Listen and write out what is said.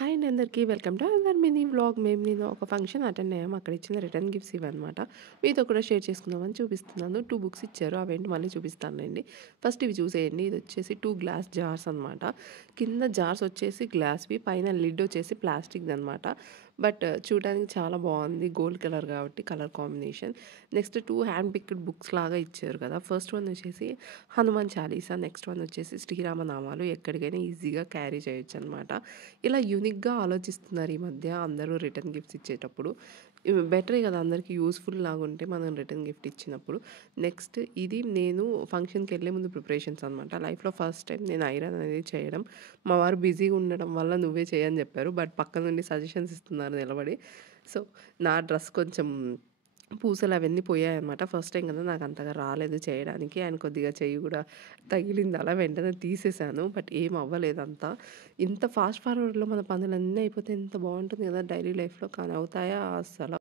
Hi అండి అందరికీ welcome to another mini vlog. నేను ఒక ఫంక్షన్ అటెండ్ అయ్యాము. అక్కడ ఇచ్చిన రిటర్న్ గిఫ్ట్స్ ఇవన్నమాట. మీతో కూడా షేర్ చేసుకుందామని చూపిస్తున్నాను. 2 బుక్స్ ఇచ్చారు. అవేంటి మళ్ళీ చూపిస్తానులెండి. ఫస్ట్ ఇవి చూసేయండి. ఇది వచ్చేసి 2 గ్లాస్ జార్స్ అనమాట. కింద జార్స్ వచ్చేసి గ్లాస్‌వి, పైన లిడ్ వచ్చేసి ప్లాస్టిక్‌దనమాట. బట్ చూడడానికి చాలా బాగుంది. గోల్డ్ కలర్ కాబట్టి colour combination. Next 2 hand picked books లాగా ఇచ్చారు కదా! ఫస్ట్ వన్ వచ్చేసి హనుమాన్ చాలీసా, నెక్స్ట్ వన్ వచ్చేసి శ్రీరామనామాలు. ఎక్కడికైనా ఈజీగా క్యారీ చేయొచ్చనమాట. ఇలా యూనిక్‌గా ఆలోచిస్తున్నారు ఈ మధ్య అందరూ రిటర్న్ గిఫ్ట్స్ ఇచ్చేటప్పుడు. ఇవి బెటరే కదా! అందరికి యూజ్‌ఫుల్ లాగుంటే మనం రిటర్న్ గిఫ్ట్ ఇచ్చినప్పుడు. నెక్స్ట్ ఇది నేను ఫంక్షన్‌కెళ్ళే ముందు ప్రిపరేషన్స్ అనమాట. లైఫ్‌లో ఫస్ట్ టైమ్ నేను ఐరన్ అనేది చేయడం. మా వారు బిజీగా ఉండడం వల్ల నువ్వే చెయ్యి అని చెప్పారు. బట్ పక్క నుండి సజెషన్స్ ఇస్తున్నారు నిలబడి. సో, నా డ్రెస్ కొంచెం పూసలు అవన్నీ పోయాయన్నమాట. ఫస్ట్ టైమ్ కదా! నాకు అంతగా రాలేదు చేయడానికి. అండ్ కొద్దిగా చెయ్యి గూడా తగిలింది. అలా వెంటనే తీసేసాను. బట్ ఏం అవ్వలేదు అంతా. ఇంత ఫాస్ట్ ఫార్వర్డ్‌లో మన పనులన్నీ అయిపోతే ఎంత బావుంటుంది కదా! డైలీ లైఫ్‌లో. కానీ అవుతాయా? అస్సల